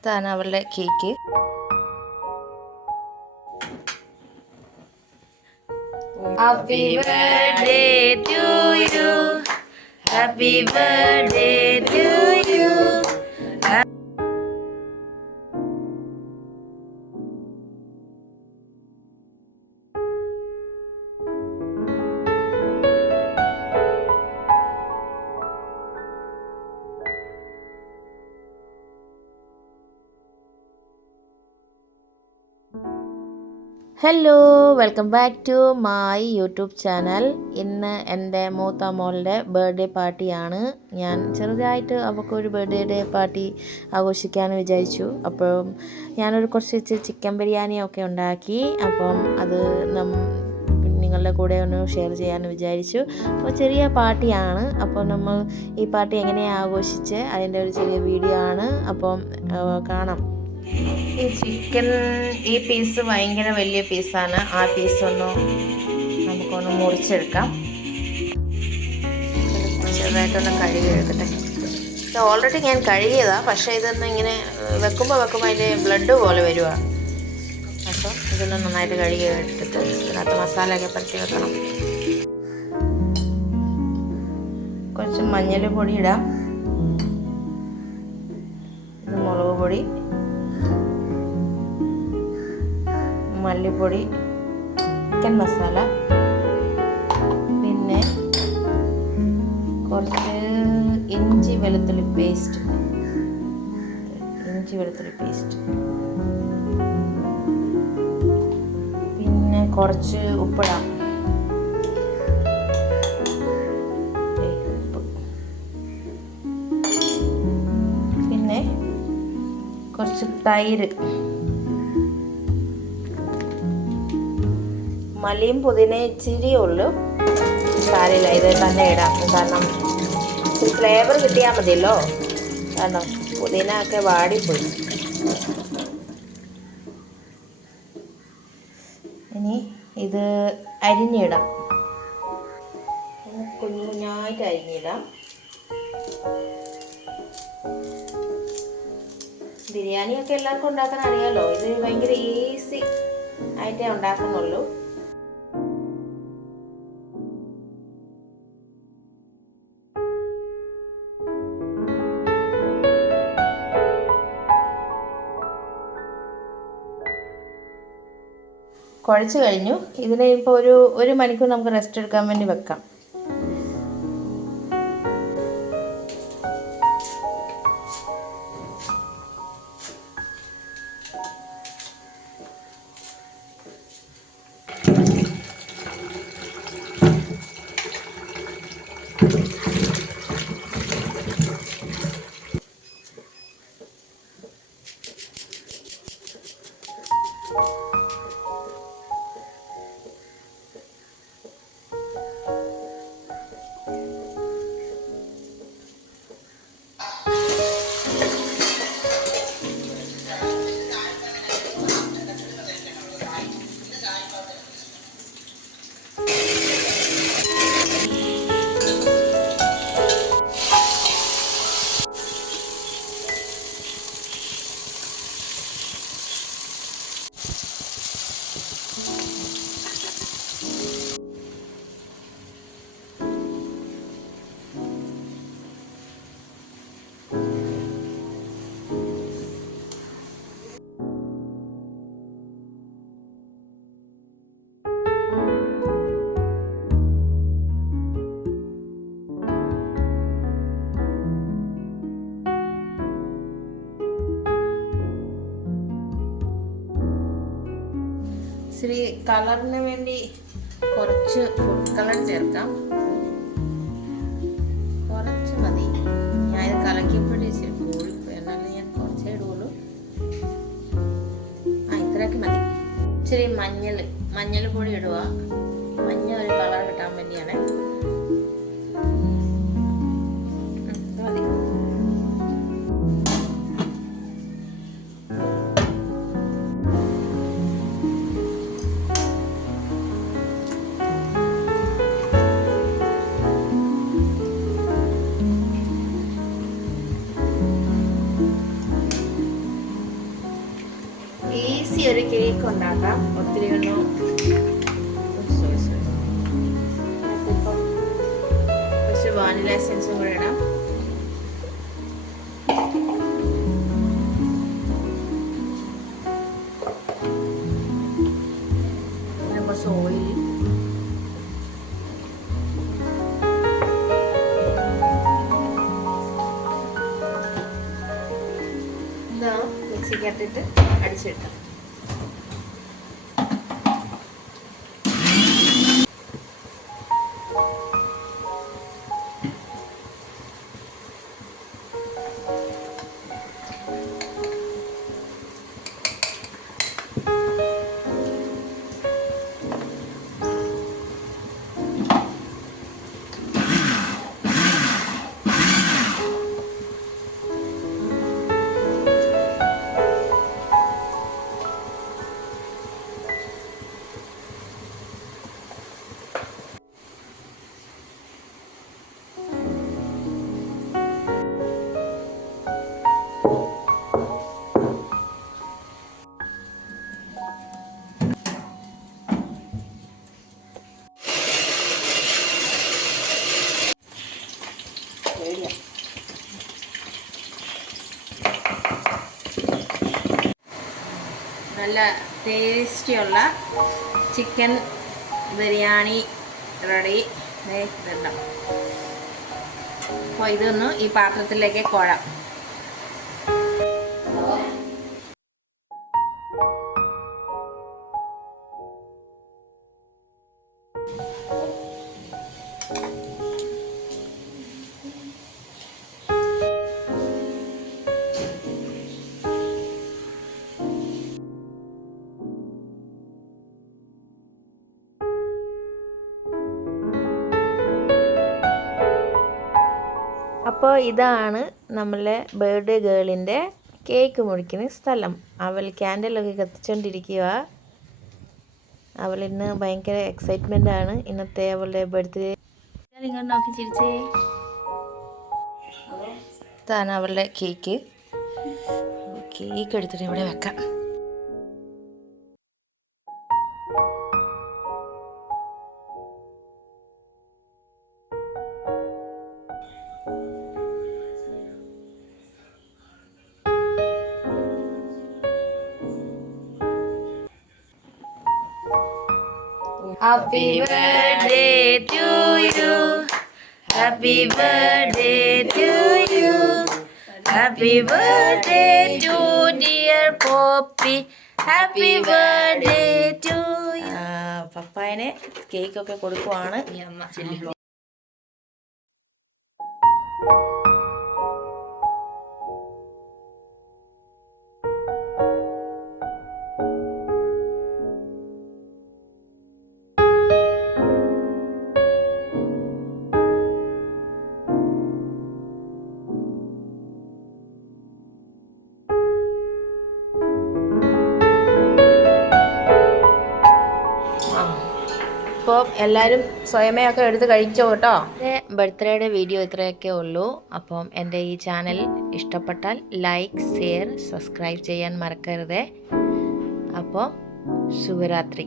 ഇതാണ് അവരുടെ cake. Happy birthday to you, happy birthday to you. Hello, welcome back to my YouTube channel. ഇന്ന് എൻ്റെ മൂത്ത മോളുടെ ബർത്ത്ഡേ പാർട്ടിയാണ്. ഞാൻ ചെറുതായിട്ട് അവൾക്കൊരു ബർത്ത്ഡേ പാർട്ടി ആഘോഷിക്കാമെന്ന് വിചാരിച്ചു. അപ്പം ഞാനൊരു കുറച്ച് ചിക്കൻ ബിരിയാണിയൊക്കെ ഉണ്ടാക്കി. അപ്പം അത് നിങ്ങളുടെ കൂടെ ഒന്ന് ഷെയർ ചെയ്യാമെന്ന് വിചാരിച്ചു. അപ്പോൾ ചെറിയ പാർട്ടിയാണ്. അപ്പോൾ നമ്മൾ ഈ പാർട്ടി എങ്ങനെയാണ് ആഘോഷിച്ച് അതിൻ്റെ ഒരു ചെറിയ വീഡിയോ ആണ്. അപ്പം കാണാം. ഈ ചിക്കൻ, ഈ പീസ് ഭയങ്കര വലിയ പീസാണ്. ആ പീസൊന്ന് നമുക്കൊന്ന് മുറിച്ചെടുക്കാം. ചെറുതായിട്ടൊന്ന് കഴുകിയെടുക്കട്ടെ. ഇത് ഓൾറെഡി ഞാൻ കഴുകിയതാണ്, പക്ഷേ ഇതൊന്ന് ഇങ്ങനെ വെക്കുമ്പോൾ അതിൻ്റെ ബ്ലഡ് പോലെ വരുക. അപ്പം ഇതൊന്ന് നന്നായിട്ട് കഴുകി എടുത്തിട്ട് ഇതിനകത്ത് മസാലയൊക്കെ പരത്തി വെക്കണം. കുറച്ച് മഞ്ഞൾ പൊടി ഇടാം, മുളക് പൊടി, മല്ലിപ്പൊടി, ചിക്കൻ മസാല, പിന്നെ കുറച്ച് ഇഞ്ചി വെളുത്തുള്ളി പേസ്റ്റ്, പിന്നെ കുറച്ച് ഉപ്പിടാം, പിന്നെ കുറച്ച് തൈര്, മല്ലിയും പുതിനയും ഇച്ചിരി ഉള്ളു, സാരമില്ല, ഇത് തന്നെ ഇടാം. കാരണം ഒരു ഫ്ലേവർ കിട്ടിയാൽ മതിയല്ലോ. കാരണം പുതിന ഒക്കെ വാടിപ്പോയി. ഇനി ഇത് അരിഞ്ഞിടാം, കുഞ്ഞായിട്ട് അരിഞ്ഞിടാം. ബിരിയാണിയൊക്കെ എല്ലാവർക്കും ഉണ്ടാക്കാൻ അറിയാമല്ലോ. ഇത് ഭയങ്കര ഈസി ആയിട്ടേ ഉണ്ടാക്കുന്നുള്ളൂ. കുഴച്ച് കഴിഞ്ഞു. ഇതിനെ ഇപ്പോൾ ഒരു മണിക്കൂർ നമുക്ക് റെസ്റ്റ് എടുക്കാൻ വേണ്ടി വെക്കാം. ഇച്ചിരി കളറിന് വേണ്ടി കുറച്ച് ഫുഡ് കളർ ചേർക്കാം. കുറച്ച് മതി. ഞാൻ ഇത് കലക്കിയപ്പോഴേ ഇച്ചിരി കൂടിപ്പോയി, എന്നാലും ഞാൻ കുറച്ചേ ഇടുള്ളൂ. ഇത്രയൊക്കെ മതി. ഇച്ചിരി മഞ്ഞൾ പൊടി ഇടുക. മഞ്ഞ ഒരു കളർ കിട്ടാൻ വേണ്ടിയാണ്. മതി. ഈസി ഒരു കേക്ക് ഉണ്ടാക്കാം. ഒത്തിരി ഒന്നും കുറച്ച് വാനില എസൻസും കൂടെ ഇടാം. പിന്നെ കുറച്ച് ഓയിൽ, മിക്സിക്കകത്തിട്ട് അടിച്ചിട്ടാം. നല്ല ടേസ്റ്റിയുള്ള ചിക്കൻ ബിരിയാണി റെഡി. ഇതുണ്ടാവും. അപ്പോൾ ഇതൊന്ന് ഈ പാത്രത്തിലേക്ക് കുഴാം. അപ്പോൾ ഇതാണ് നമ്മളെ ബർത്ത്ഡേ ഗേളിൻ്റെ കേക്ക് മുറിക്കുന്ന സ്ഥലം. അവൾ ക്യാൻഡിലൊക്കെ കത്തിച്ചുകൊണ്ടിരിക്കുക. അവൾ ഇന്ന് ഭയങ്കര എക്സൈറ്റ്മെൻ്റ് ആണ്. ഇന്നത്തെ അവളുടെ ബർത്ത്ഡേ. ഇങ്ങോട്ട് നോക്കി ചിരിച്ചേ. ഇതാണ് അവളുടെ കേക്ക്. കേക്ക് എടുത്തിട്ട് ഇവിടെ വെക്കാം. Happy birthday to you. Happy birthday to you. Happy birthday to dear Poppy. Happy birthday to you. പപ്പായനെ കേക്കൊക്കെ കൊടുക്കുവാണ്. അപ്പോൾ എല്ലാവരും സ്വയമേയൊക്കെ എടുത്ത് കഴിച്ചോ കേട്ടോ. എൻ്റെ ബർത്ത്ഡേയുടെ വീഡിയോ ഇത്രയൊക്കെ ഉള്ളൂ. അപ്പം എൻ്റെ ഈ ചാനൽ ഇഷ്ടപ്പെട്ടാൽ ലൈക്ക്, ഷെയർ, സബ്സ്ക്രൈബ് ചെയ്യാൻ മറക്കരുതേ. അപ്പോൾ ശുഭരാത്രി.